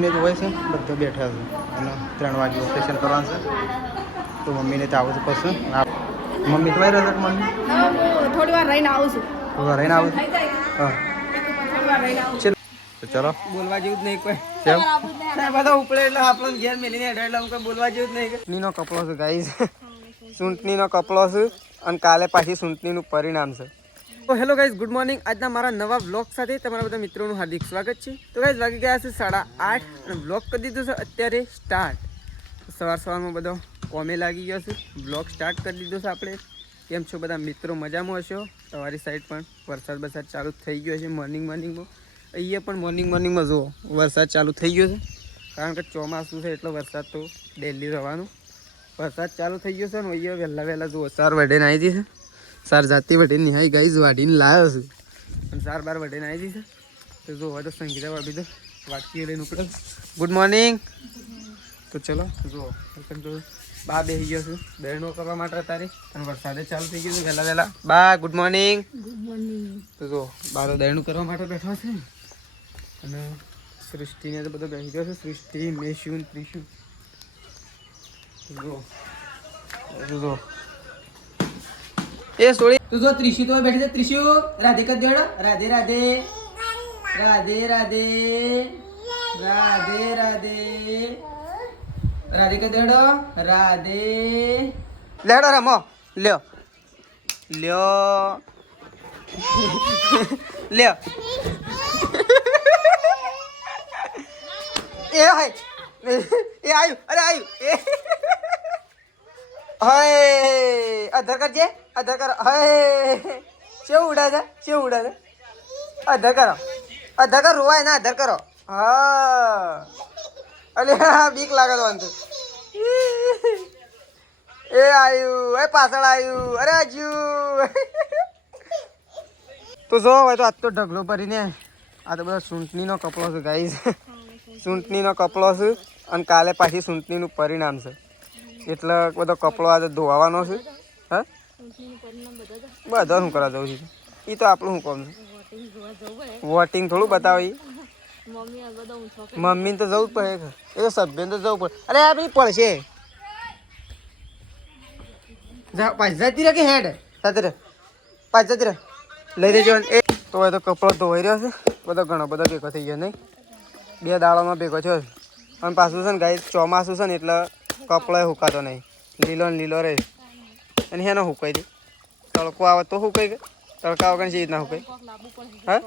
ને જોવાય છે બધા બેઠા છે અને 3 વાગે ઓપરેશન કરવાનું છે તો મમ્મીને તો આવું જ પડશે મમ્મી તો રહ્યા છે મમ્મી થોડી વાર રહીને આવું છું થોડા રહીને આવું હા તો ચલો બોલવા જેવું જ નહીં કોઈ કેમ બધા ઉપડે એટલે આપણને ઘેર મેલીને હેઠળ એટલે હું કોઈ બોલવા જેવું જ નહીં. સૂંટણીનો કપડો છે ગાઈઝ સૂંટણીનો કપડો છે અને કાલે પાછી સૂંટણીનું પરિણામ છે. તો હેલો ગાઈઝ, ગુડ મોર્નિંગ. આજના મારા નવા વ્લોગ સાથે તમારા બધા મિત્રોનું હાર્દિક સ્વાગત છે. તો ગાઈઝ વાગી ગયા છે 8:30 અને વ્લોગ કરી દીધું છે અત્યારે સ્ટાર્ટ. સવારમાં બધો કોમે લાગી ગયો છે, વ્લોગ સ્ટાર્ટ કરી દીધો છે આપણે. કેમ છો બધા મિત્રો? મજામાં હશો? તમારી સાઈડ પણ વરસાદ ચાલુ થઈ ગયો છે મોર્નિંગમાં. અહીંયા પણ મોર્નિંગમાં જુઓ વરસાદ ચાલુ થઈ ગયો છે, કારણ કે ચોમાસું છે એટલે વરસાદ તો ડેલી રહેવાનું. વરસાદ ચાલુ થઈ ગયો છે ને અહીંયા વહેલા જુઓ સાર વઢેને આવી જઈ છે. સાર જાતી વઢીને નિહાઈ ગાઈઝ વાઢીને લાવ્યો છે અને સાર બાર વઢીને આવી જઈ છે. તો જો હવે તો સંગીતા ભાભી તો વાટકી લઈને ઉપડે. Good morning. તો ચલો જુઓ તો બા બેસી ગયો છું બહેનો કરવા માટે તારી, અને વરસાદે ચાલુ થઈ ગયું છે વહેલા. બા ગુડ મોર્નિંગ. તો જો બારો દહેણું કરવા માટે બેઠા છે અને સૃષ્ટિને તો બધો બેસી ગયો છે. સૃષ્ટિ, મેશું, ત્રિશુ જો એ સોળી તું જો ત્રિશુ તો બેઠી છે. ત્રિશુ રાધે કર દેડો. રાધે રાધે રાધે રાધે રાધે રાધે રાધે કર દેડો. રાધે લેડો રમો લ્યો લ્યો એ હાય એ આયુ અરે આયુ એ હાય અધર કરજે અધર કરો. હાય કેવું ઉડા છે અધર કરો રોવાય ના અધર કરો. હા અરે બીક લાગે તો વાંધો એ આયુ એ પાછળ આયુ અરે આજુ તો જો હવે તો આજ તો ઢગલો ભરીને આ તો બધો સૂંટણીનો કપડો છે ગાઈઝ. સૂંટણીનો કપડો છે અને કાલે પાછી સૂંટણીનું પરિણામ છે એટલે બધો કપડો આજે ધોવાનો છે. હા બધા શું કરવા જવું છે એ તો આપણું શું કામ છે? વોટિંગ થોડું બતાવે મમ્મીને તો જવું જ પડે, એ તો સભ્યને તો જવું પડે. અરે આ બી પડશે જતી રહે કે હેડ સાથે રહે પાંચ જતી રહે લઈ દેજો. એ તો હવે તો કપડો ધોવાઈ રહ્યો છે બધો ઘણો બધો ભેગો થઈ ગયો નહીં, 2 દાડામાં ભેગો થયો. અને પાછું છે ને ગાઈ ચોમાસું છે ને એટલે કપડો સુકાતો નહીં, લીલો ને લીલો રહે. અને હેનો સુકાઈ દે તડકો આવે તો સુકાઈ ગયો, તડકા વગર ચીજ ના સુકાય. હા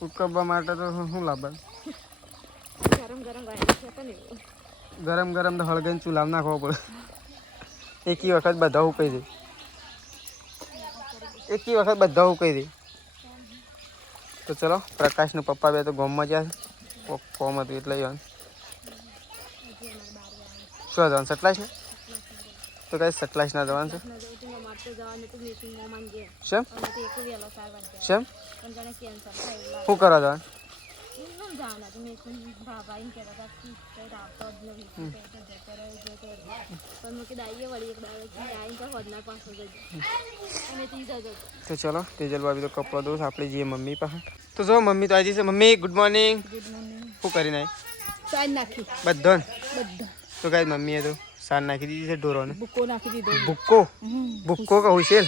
ઉકળવા માટે તો શું લાવવાનું? ગરમ તો હળગાઈને ચૂલામાં નાખવો પડે. એકી વખત બધા સુકાઈ દે, તો ચલો પ્રકાશના પપ્પા બે તો ગામમાં ગયા છે, કોમ હતું એટલે જવાનું. શું જવાનું? સટલાઈસ ને તો કઈ સટલાઈસ ના જવાનું છે. શેમ શું કરવા જવાનું? તો ચલો તેજલ ભાભી તો કપડો દઉં આપણે જઈએ મમ્મી પાસે. તો જો મમ્મી તો આવી છે. Mummy good morning. શું કરીને બધો તો કઈ મમ્મીએ તો સાર નાખી દીધી છે ઢોરોને. ભૂક્કો કહું છે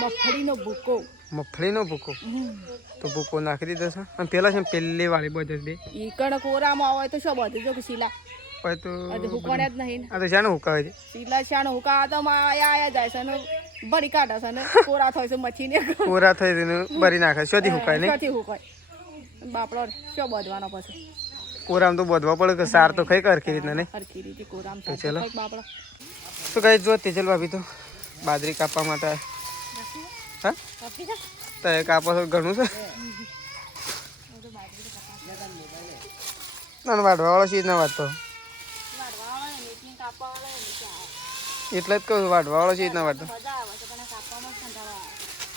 મગફળીનો ભૂકો. તો ભૂકો નાખી દીધો છે. અને પેલા છે પેલી વાળી બધે બે કોરામાં આવે તો શું બધું જો શીલા તો હુકવાડે જ નહીં. આ તો શાને હુકાવે છે? શીલા શાનો હુકા તો આયા જાય છે ને ભરી કાઢે છે ને કોરા થાય છે મચ્છીને કોરા થઈ જઈને ભરી નાખે. શોથી હુકાય નહીં બાપડો શું બધવાનો પછી કોરામ તો બધવા પડે કે સાર તો ખાઈ હરખી રીતના નહીં. તો ચલો તો કઈ જો તેજલ ભાભી તો બાજરી કાપવા માટે. હા તો એ કાપો તો ઘણું છે ના વાઢવા વાળો ચીજ ના વાંચતો એટલે જ કહું વાઢવા વાળો ચીજ ના વાંચતો.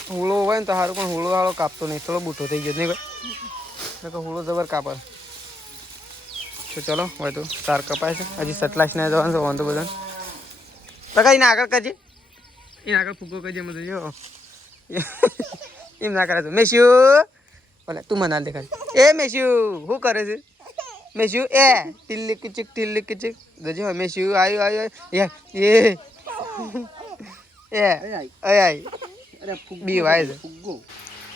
હુળો હોય ને તો સારું, પણ હુળો વાળો કાપતો નહીં, થોડો બૂઠો થઈ ગયો નહીં ભાઈ, હુળો જબર કાપે. તો ચલો હવે તો સાર કપાય છે, હજી સટલાઈસ ના જવાનું છે વાંધો બધા. તો કઈ ના આગળ કરજે, એના આગળ ફૂગો કરજે. મતલબ જો એમ ના કરે તો મેં શું ભલે તું મને હાલ દેખાડ. એ મેસ્યુ શું કરે છે? મેસ્યુ એ ટિલ્લી કિચિક જો મેસ્યુ આવ્યું એ આય બી વાય છે.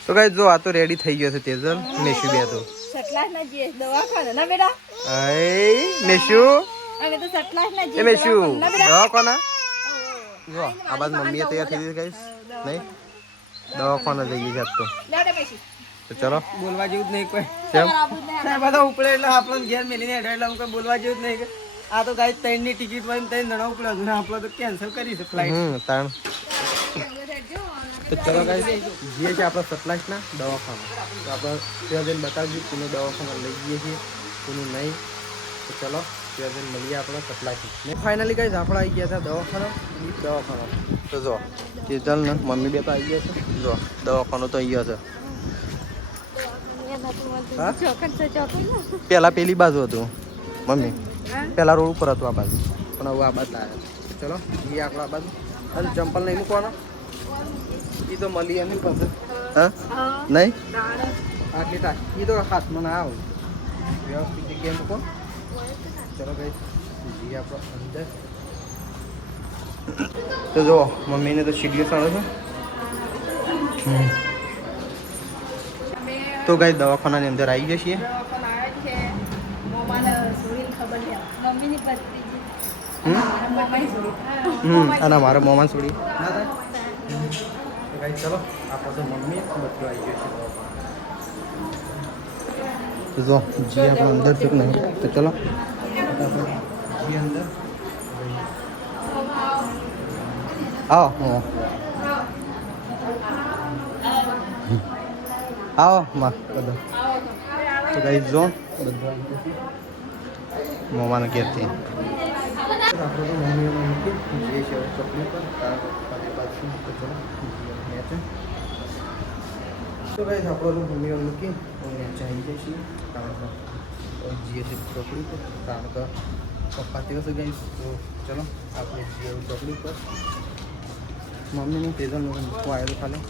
તો ગાઈસ જો આ તો રેડી થઈ ગયો છે તેજલ મેસ્યુ બે તો સટલાસ ના જે દવાખાના ના બેટા આય મેસ્યુ અમે તો સટલાસ ના જે એ મેસ્યુ દવાખાના ના બેટા દવાખાના જો આ બાદ મમ્મીએ તૈયાર થઈ ગઈ ગાઈસ નહીં દવાખાના જઈ ગઈ છે આજ તો. લેડે પૈસી તો ચલો બોલવા જેવું જ નહીં કોઈ. કેમ સાહેબ આ તો ઉપડે એટલે આપણને ઘેર મેલીને હેડે એટલે અમને કોઈ બોલવા જેવું જ નહીં કે આ તો ગાઈ 3 ની ટિકિટ હોય ને 3 જણા ઉપડે ને આપણે તો કેન્સલ કરી છે ફ્લાઇટ. તાણ તો ચલો ગાઈસ જઈએ છીએ આપણે સતલાસના દવાખાના. તો આપણે ત્યાં જઈને બતાવજો કોનું દવાખાના લઈ જઈએ છીએ કોનું નહીં. તો ચલો ત્યાં જઈને મળીએ આપણે સતલાસી. ફાઇનલી ગાઈસ આપણે આવી ગયા હતા દવાખાના. તો જો તેજલ ને મમ્મી બે તો આવી ગયા છે. જો દવાખાનો તો આવી ગયો છે. હા પેલા પેલી બાજુ હતું મમ્મી પેલા રોડ ઉપર હતું આ બાજુ પણ હવે આ બાજુ આવ્યા. ચલો જઈએ આપણે આ બાજુ. અને ચંપલ નહીં મૂકવાનો એ તો મળી એની પાસે હા નહીં આટલી ટાંકી એ તો હાથમાં ના આવે વ્યવસ્થિત જગ્યાએ મૂકો. ચલો ભાઈ જઈએ આપણે અંદર. તો જો મમ્મીને તો શીડ્યો સારો છે. તો ગાઈ દવાખાનાની અંદર આવી ગયા છીએ. દવાખાના આવ્યા છે મોમાને સોરીને ખબર લે મમ્મીની પત્ની મમ્મીની સોરી અને મારા મોમાં છોડી ના થાય. તો ગાઈ ચલો આપણે તો મમ્મી બધું આવી ગયું છે દવાખાના. તો જો જી આપણે અંદર છે કે નહીં તો ચલો જી અંદર આવો આવો માં બધા. તો ગાઈ જો બધું મોમાને ઘેરથી આપણે તો મમ્મીઓ મૂકી જઈએ છીએ ચોકડી પર કારણ પાછું તો ચલો તો ગાઈ આપણે તો મમ્મીઓ મૂકી નીચે આવી જઈએ છીએ કારણ કે જઈએ છીએ ચોકડી પર કારણ કે પપ્પા દિવસે ગઈ. તો ચલો આપણે જઈએ ચોકડી પર. મમ્મીનું તેજલનું મૂકવા આવેલું ખાલી.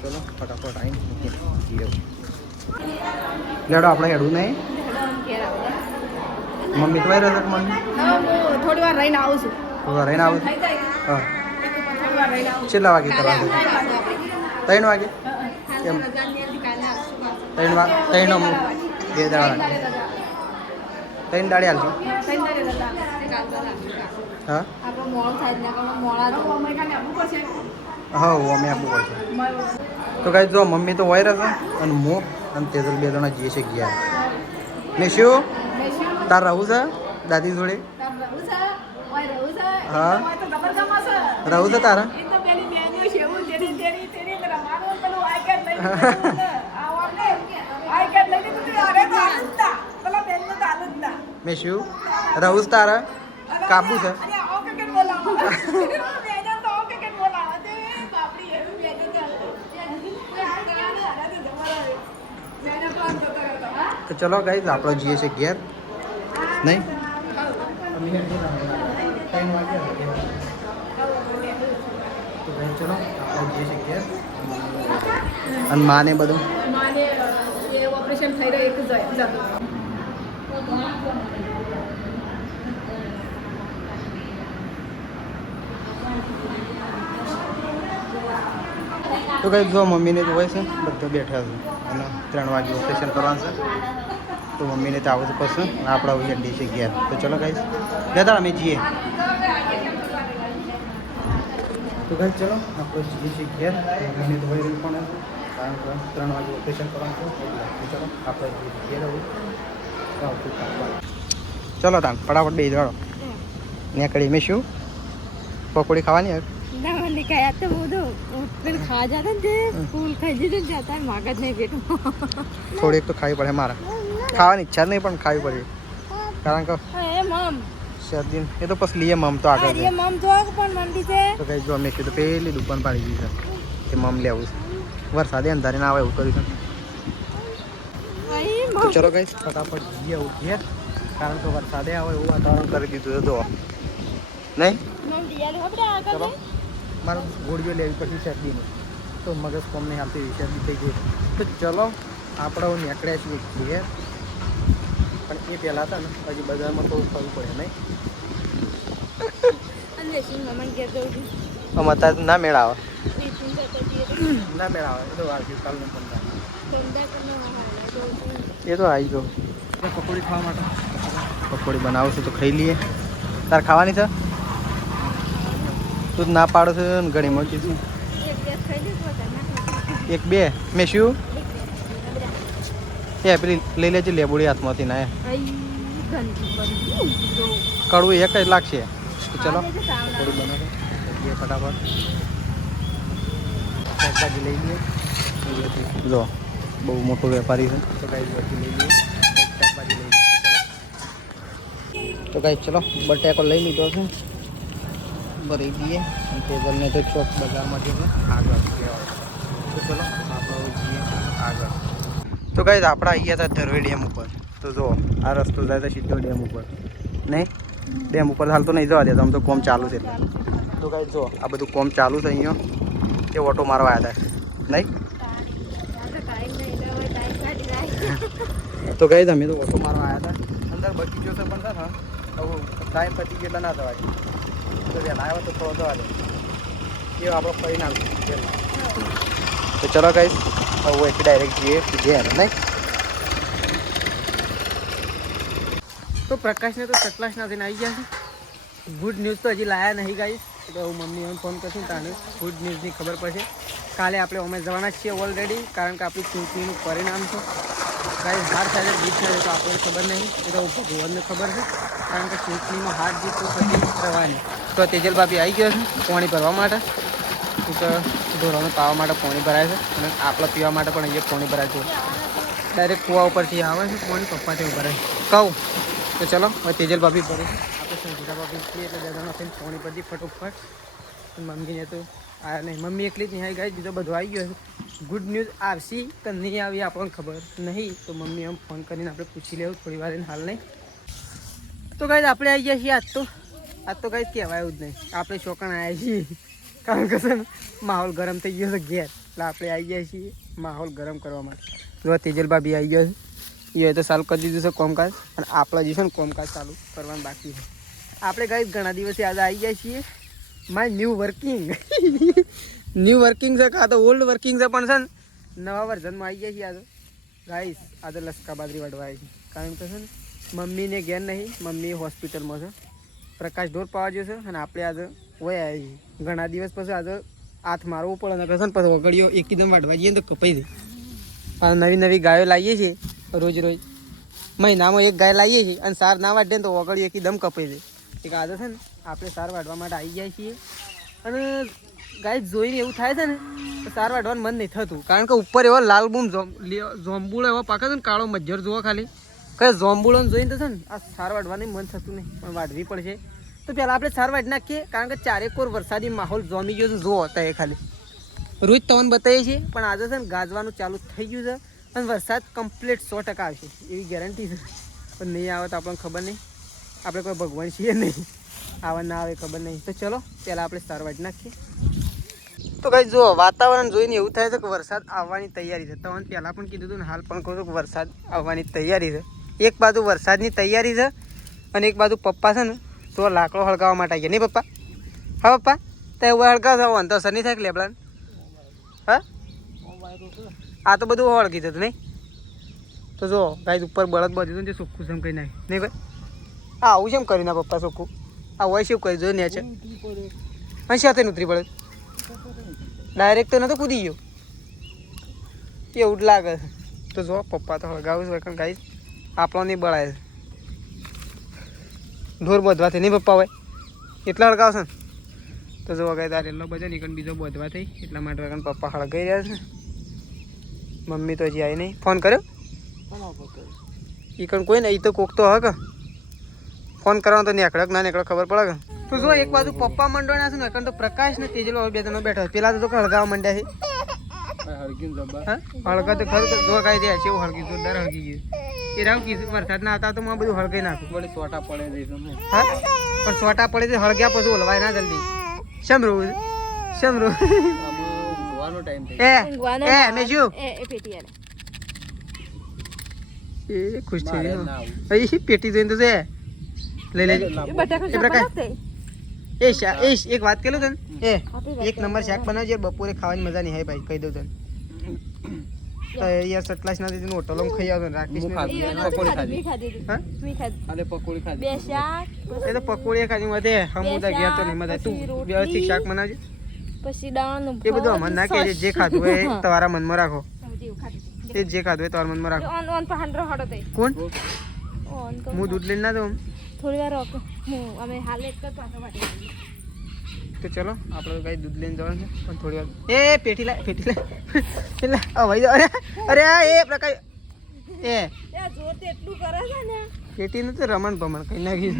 ચલો ફટાફટ આવીને મૂકી જઈએ. લેડો આપણે હેડું નહીં મમ્મી તો રહેશે મમ્મી થોડી વાર રહીને આવું છું. થોડા રહીને આવું થઈ જાય હા થોડી વાર રહીને આવું કેટલા વાગે કરવા છે? 3 વાગે કેમ 3 વાગે 3 અમુક 2 દાડા 3 દાડે હાલજો હા હા અમે આપવું પડશે. તો કાંઈ જો મમ્મી તો હોય રહેશે અને હું અને તેજલ 2 જણા જઈએ છીએ ગયા. ને શું તાર રહું છે દાદી જોડે? હા રહું છે તારા? મેં શું રહું છે તારા? કાબુ છે તો ચલો ગાઈઝ આપણે જઈએ છીએ ઘેર નહીં. તો ભાઈ ચલો આપણે જઈએ છીએ ઘેર અને માને બધું ઓપરેશન થઈ રહ્યું એક જાય. તો કંઈક જો મમ્મીને તો હોય છે બધા બેઠા છે અને 3 વાગે ઓપરેશન કરવાનું છે. તો મમ્મીને તો આવું જ પડશે અને આપણે હવે જઈએ છીએ ઘેર. તો ચલો ગાઈસ દાદા અમે જઈએ. તો ગાઈસ ચલો આપણે જઈએ છીએ ઘેર. મમ્મીને તો હોય રહ્યું પણ કારણ કે 3 વાગે ઓપરેશન કરવાનું છે. તો ચલો આપણે જઈએ ઘેર હવે. ચલો તાન ફટાફટ બે જાડો ને કડી મેં શું પકોડી ખાવાની હવે ના મને કયા તો બધું પેલું ખા જતા ને ફૂલ ખાઈ દીધું જતા માગ જ નહીં પેટમાં. થોડીક તો ખાવી પડે મારે ખાવાની ઈચ્છા નહીં પણ ખાવી પડે કારણ કે એ મમ શરદી એ તો પછી લઈએ મમ તો આગળ અરે મમ તો પણ મંડી છે તો કઈ જો અમે કીધું પેલી દુકાન પાડી દીધી છે કે મમ લેવું છે. વરસાદે અંધારે ના આવે એવું કર્યું છે. તો ચલો ગઈ ફટાફટ જઈએ આવું ઘેર કારણ કે વરસાદે આવે એવું વાતાવરણ કરી દીધું છે જો નહીં. ચલો મારે ગોળીઓ લેવી પડશે શરદીની તો મગજ કોમ નહીં આવતી શરદી થઈ ગઈ. તો ચલો આપણે નીકળ્યા છીએ ઘેર, પણ એ પહેલાં હતા ને હજી બજારમાં થોડું ફરવું પડે નહીં. આમાં તાર ના મેળ આવે, ના મેળ આવે. એ તો વાગ્યું કાલનું પણ એ તો આવી ગયો. પકોડી ખાવા માટે પકોડી બનાવશું તો ખાઈ લઈએ. તાર ખાવાની છે? તું ના પાડો છે ને ઘણી મોટી છું. એક બે મેં શું એ પેલી લઈ લેજે લેબુડી હાથમાંથી ના કડવું એક જ લાગશે. તો ચલો પકોડી બનાવો ફટાફટ. શાકભાજી લઈ લઈએ. જો બહુ મોટો વેપારી છે તો કાંઈ વસ્તુ લઈ લઈએ. શાકભાજી લઈ લઈએ તો કાંઈ ચલો બટેકો લઈ લીધો છે, ભરી દઈએ. ટેબલને તો ચોક બજારમાંથી છે આગળ કહેવાય. તો ચલો આપણે જઈએ આગળ. તો કાંઈ આપણે આવી ગયા હતા ધરવે ડેમ ઉપર. તો જો આ રસ્તો જાય તો સીધો ડેમ ઉપર. નહીં ડેમ ઉપર હાલ તો નહીં જવા દેતા, આમ તો કોમ ચાલુ છે. તો કાંઈ જો આ બધું કોમ ચાલુ છે અહીંયા. એ ઓટો મારવા આવ્યા હતા નહીં? તો કઈ તમે તો ઓટો મારવા આવ્યા હતા. અંદર બગીચો છે પણ છે ને ટાઈમ પછી કેટલા ના જવાય. તો વહેલા આવ્યો તો થોડો જવા દે એ આપણો પરિણામ છે. તો ચલો ગાઈસ હવે ડાયરેક્ટ જઈએ ઘેર નહીં. તો પ્રકાશને તો સતલાસના થઈને આવી ગયા છે. ગુડ ન્યૂઝ તો હજી લાયા નહીં ગાઈસ. તો હું મમ્મી એમ ફોન કરશું તાને ગુડ ન્યૂઝની ખબર પડશે. કાલે આપણે અમે જવાના જ છીએ ઓલરેડી, કારણ કે આપણી ચૂંટણીનું પરિણામ છે. કાંઈ હાર થાય છે જીત થાય તો આપણને ખબર નહીં, એ તો ભગવાનને ખબર છે. કારણ કે ચૂંટણીમાં હાર જીત તો થતી રહેવાની. તો તેજલ ભાભી આવી ગયો છે પાણી ભરવા માટે. તો ઢોરોને પાવા માટે પાણી ભરાય છે અને આપણા પીવા માટે પણ અહીંયા પાણી ભરાય છે. ડાયરેક્ટ કૂવા ઉપરથી આવે છે પાણી, પપ્પાથી ભરાય કહું. તો ચલો હવે તેજલ ભાભી ભરે છે. આપણે સંગીતા ભાભી છીએ એટલે દાદાના થઈને પાણી પરથી ફટોફટ. મમ્મીને તો આ નહીં, મમ્મી એકલી જ નહીં આવી ગાય, બીજો બધો આવી ગયો છે. ગુડ ન્યૂઝ આવશે કે નહીં આવી આપણને ખબર નહીં. તો મમ્મી એમ ફોન કરીને આપણે પૂછી લેવું થોડી વાર હાલ નહીં. તો ગાય આપણે આવી ગયા છીએ આજ તો ગાય કહેવાયું જ નહીં. આપણે શોકણ આવ્યા છીએ કારણ કે છે ને માહોલ ગરમ થઈ ગયો છે ઘેર, એટલે આપણે આવી ગયા છીએ માહોલ ગરમ કરવા માટે. જો તેજલ ભાભી આવી ગયો છે, એ તો ચાલુ કરી દીધું છે કોમકાજ, અને આપણે જે છે ને કોમકાજ ચાલુ કરવાનું બાકી છે. આપણે ગાય ઘણા દિવસે આજે આવી ગયા છીએ માય ન્યૂ વર્કિંગ છે કાં તો ઓલ્ડ વર્કિંગ છે પણ છે ને નવા વર્ઝનમાં આવી ગયા છીએ આજે ગાઈસ. આજે લસકા બાજરી વાળવા આવી છે કારણ કે છે ને મમ્મીને ઘેર નહીં, મમ્મી હોસ્પિટલમાં છે. પ્રકાશ ઢોર પાવા ગયો છે અને આપણે આજે હોય આવી છીએ. ઘણા દિવસ પછી આજે હાથ મારવો પડે ને કશે ને પછી વગડીઓ એકદમ વાઢવા જઈએ ને તો કપાઈ જાય. નવી નવી ગાયો લાવીએ છીએ રોજ મહિનામાં એક ગાય લાવીએ છીએ અને સાર ના વાઢે ને તો વગડીઓ એકદમ કપાઈ જાય. એક આજે છે ને આપણે સાર વાઢવા માટે આવી જાય છીએ. અને ગાય જોઈને એવું થાય છે ને તો સાર વાઢવાનું મન નહીં થતું, કારણ કે ઉપર એવો લાલ બૂમ જોંબુળો એવો પાકે છે ને કાળો મજ્જર જુઓ ખાલી કઈ જોંબુળોને જોઈને તો છે ને આ સાર વાઢવાનું મન થતું નહીં, પણ વાઢવી પડશે. તો પહેલાં આપણે સાર વાઢી નાખીએ, કારણ કે ચારેકોર વરસાદી માહોલ જોમી ગયો છે. જુઓ હતા એ ખાલી રોજ તવન બતાવીએ છીએ, પણ આજે છે ને ગાજવાનું ચાલુ થઈ ગયું છે અને વરસાદ કમ્પ્લીટ 100% આવશે એવી ગેરંટી છે. પણ નહીં આવે તો આપણને ખબર નહીં, આપણે કોઈ ભગવાન છીએ નહીં, આવે ના આવે ખબર નહીં. તો ચલો પહેલાં આપણે સાર વાઢી નાખીએ. તો કઈ જો વાતાવરણ જોઈને એવું થાય છે કે વરસાદ આવવાની તૈયારી છે. તમને પહેલાં પણ કીધું હતું ને હાલ પણ કહું છું કે વરસાદ આવવાની તૈયારી છે. એક બાજુ વરસાદની તૈયારી છે અને એક બાજુ પપ્પા છે ને તો લાકડો હળગાવવા માટે આવી ગયા નહીં પપ્પા? હા પપ્પા તો એવું હળગાવ વાંધો સર નહીં થાય કે લેબડા? હા આ તો બધું હળગી જતું નહીં. તો જો ગાય ઉપર બળદ બધું જે સુખું છે એમ કંઈ નાખી નહીં ભાઈ. હા આવું છે એમ કરી ના પપ્પા ચોખ્ખું આ હોય શું કરી જોયું ને છે અને સાથે ઉતરી પડે ડાયરેક્ટ તો નતો કૂદી ગયો એવું જ લાગે. તો જો પપ્પા તો હળગાવું છે કારણ ગાઈ આપણો નહીં બળાય ઢોર બધવાથી નહીં પપ્પા હોય એટલા હળગાવશે ને. તો જો ગાય તારે એટલો બધો નીકળ બીજો બધવા થઈ એટલા માટે વગર પપ્પા હળગાઈ રહ્યા છે. મમ્મી તો હજી આવી નહીં. ફોન કર્યો એ કણ કોઈ ને એ તો કોક તો હે કે ફોન કરવાનો તો નીકળે ના નીકળે ખબર પડે કે. તો જો એક બાજુ પપ્પા મંડવાના છે ને એકણ તો પ્રકાશ ને તેજલો બે જણો બેઠા. પેલા તો હળગાવા માંડ્યા છે. હળગા તો ખરું જો કાંઈ રહ્યા છે એવું હળગી જોરદાર હળગી ગયું. એ રાવ કીધું વરસાદ ના આવતા તો હું બધું હળગાઈ નાખું. વળી સોટા પડે હા પણ સોટા પડે છે હળગ્યા પછી ઓલવાય ના જલ્દી. સમરું સમરું એ મેં શું એ ખુશ થઈ મારે ગયો ના આવું. અહીં પેટી જોઈને તો છે લઈ લેજે એ બટાકા એ પ્રકાર. શાક બનાવતે એક વાત કેલું તને એક નંબર શાક બનાવજે બપોરે ખાવાની મજા નહીં આવે ભાઈ કહી દઉં તને તો યાર સટલાસ ના દીધી હોટલોમાં ખાઈ આવતો ને રાકેશ હું ને ખાધું. મી ખાધી હા મી ખાધી આલે પકોડી ખાધી. બે શાક એ તો પકોડી ખાધી વધે હમુદા ઘેર તો નહીં મજા તું પછી રોટલી. વ્યવસ્થિત શાક બનાવજે પછી દાળનું એ બધું અમને ના કહેજે જે ખાધું હોય એ તમારા મનમાં રાખો જેવું ખાધી એ જે ખાધું હોય તમારા મનમાં રાખો ઓન ઓન પર હાંડરો હાડો તે કોણ ઓન તો હું દૂધ લઈને ના દઉં થોડી વાર રોકો હું અમે હાલે એક જ પાછો વાટી તો ચલો આપણે કઈ દૂધ લઈને જવાનું છે પણ થોડી વાર એ પેટી લાય એટલે ભાઈ અરે અરે એ પ્રકાર એ જોર તે એટલું કરે છે ને પેટીનું તો રમણ ભમણ કઈ નાખ્યું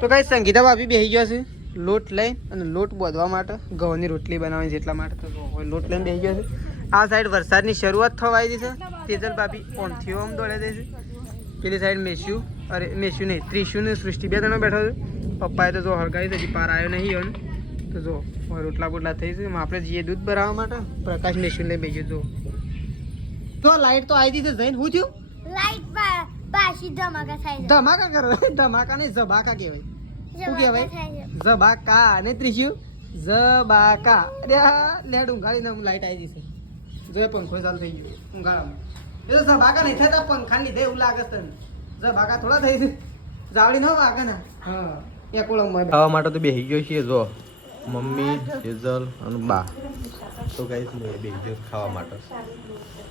તો કઈ સંગીતા ભાભી બેસી ગયો છે લોટ લઈ અને લોટ બોધવા માટે ઘઉંની રોટલી બનાવવાની છે એટલા માટે તો હવે લોટ લઈને બેસી ગયો છે આ સાઈડ વરસાદની શરૂઆત થવા આવી છે તેજલ ભાભી ઓનથી ઓમ દોડે દે છે પેલી સાઈડ મેસ્યુ અરે મેસ્યુ નહીં ત્રિશુ ને સૃષ્ટિ બે જણો બેઠો છે પપ્પાએ તો જો હળગાવી હજી પાર આવ્યો નહીં હોય ને તો જો હવે રોટલા બોટલા થઈ છે આપણે જઈએ દૂધ ભરાવવા માટે પ્રકાશ મેસ્યુ લઈ બેસ્યું જો તો લાઈટ તો આવી દીધી જઈને હું થયું લાઈટ પાછી ધમાકા થાય છે ધમાકા કરો ધમાકા ને ઝબાકા કહેવાય શું કહેવાય થાય છે ઝબાકા અને ત્રીજું ઝબાકા અરે આ લેડ ઊંઘાડીને લાઈટ આવી જશે જો એ પંખો ચાલુ થઈ ગયો ઊંઘાડામાં એ તો ઝબાકા નહીં થતા પંખા લીધે એવું લાગે છે તને ઝબાકા થોડા થઈ છે જાવડી ન વાગે ને હા એક ઓળંગમાં ખાવા માટે તો બેસી ગયો છીએ જો મમ્મી તેજલ અને બા તો ગાઈસ મેં બેસી ગયો ખાવા માટે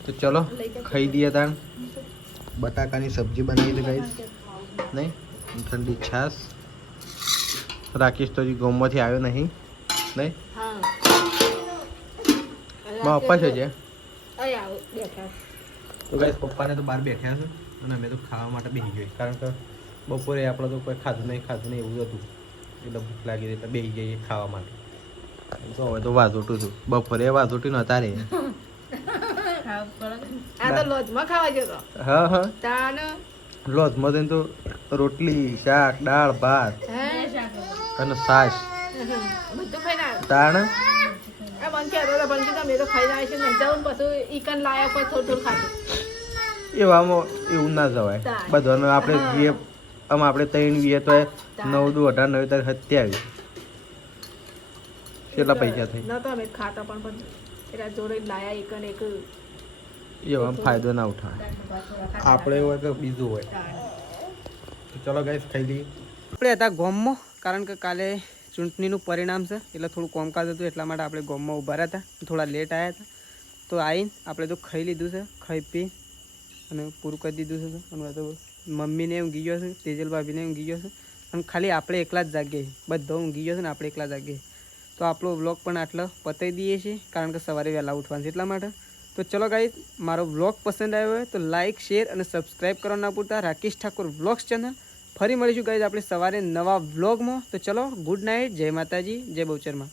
તો ચલો ખાઈ દઈએ તાણ બટાકાની સબ્જી બનાવી દે ગાઈસ નહીં ઠંડી છાશ રાકેશ તો હજી ગામમાંથી આવ્યો નહીં નહીં હા મારા પપ્પા છે જે અય આવો બેઠા તો ગાઈસ પપ્પાને તો બહાર બેઠ્યા છે અને અમે તો ખાવા માટે બેસી ગઈ કારણ કે બપોરે આપણે તો કોઈ ખાધું નહીં એવું હતું એટલે ભૂખ લાગી એટલે બેસી જઈએ ખાવા માટે તો હવે તો વાજોટું છું બપોરે વાજોટી નતા રે આ તો લોજમાં ખાવા જતો હા હા તાન લોજમાં જઈને તો રોટલી શાક દાળ ભાત હે અને છાશ બધું ખાઈને આવ્યો તાણ આ બંધ કહેતો હતો બંધ કીધું મેં તો ખાઈને આવી છે ને જાઉં પછી ઈકન લાયા પછી થોડું ખાધું એવામાં એવું ના જવાય બધાને આપણે જે આમ આપણે ત્રણ વીએ તો 9 દુ 18 9 તારીખ 27 કેટલા પૈસા થઈ ન તો અમે ખાતા પણ એના જોડે લાયા ઈકન એક એવામાં ફાયદો ના ઉઠાવે આપણે હોય કે બીજું હોય તો ચલો ગાઈસ ખાઈ લઈએ આપણે હતા ગોમમાં કારણ કે કાલે ચૂંટણીનું પરિણામ છે એટલે થોડું કોમકાજ હતું એટલા માટે આપણે ગોમમાં ઊભા રહ્યા હતા થોડા લેટ આવ્યા હતા તો આવીને આપણે તો ખાઈ લીધું છે ખાઈ પી અને પૂરું કરી દીધું છે અને તો મમ્મીને ઊંઘી ગયો છે તેજલ ભાભીને ઊંઘી ગયો છે અને ખાલી આપણે એકલા જ જાગીએ બધો ઊંઘી ગયો છે ને આપણે એકલા જાગીએ તો આપણો વ્લોગ પણ આટલો પતાવી દઈએ છીએ કારણ કે સવારે વહેલા ઉઠવાનું છે એટલા માટે તો ચલો ગાઈઝ મારો વ્લોગ પસંદ આવ્યો હોય તો લાઇક શેર અને સબસ્ક્રાઈબ કરવા ના ભૂલતા રાકેશ ઠાકોર વ્લોગ્સ ચેનલ ફરી મળીશું ગાઈઝ આપણે સવારે નવા વ્લોગમાં તો ચલો ગુડ નાઇટ જય માતાજી જય બહુચરમાં